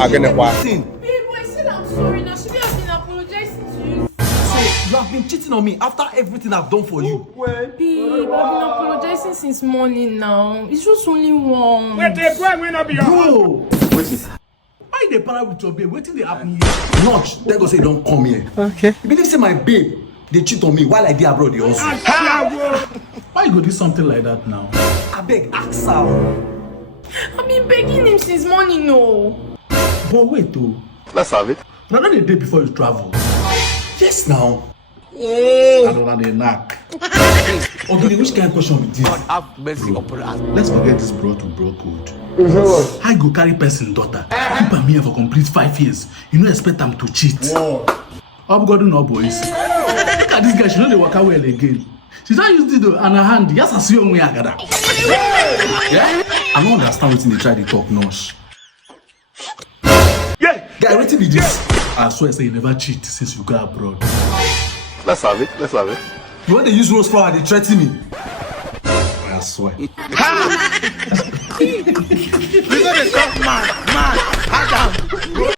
Again, why? Babe, I said I'm sorry now. Should have been apologizing to you. So you have been cheating on me after everything I've done for you. Babe, I've been apologizing since morning now. It's just only one. Bro, why they para with your babe? Waiting they happen here. Notch, they go say don't come here. Okay. You believe say my babe they cheat on me while I dey abroad they also. Why you go do something like that now? I beg, ask her. I've been begging him since morning, no. But wait, though. Let's have it. Now, not the day before you travel. Yes now. I don't know the knack. Okay, which kind of question be this? Have mercy upon us. Let's forget this bro to bro code. I go carry person daughter. Keep am here for complete 5 years. You no expect them to cheat. I'm God no boys. Look at this guy. She know they work out well again. She don't use it and her hand. Yes, I see you when I got that. Yeah? I don't understand what they try to talk Nosh. Yeah, guy, what be this? I swear, say you never cheat since you go abroad. Let's have it. Let's have it. You want to use rose flower, they threaten me. I swear. You know the man.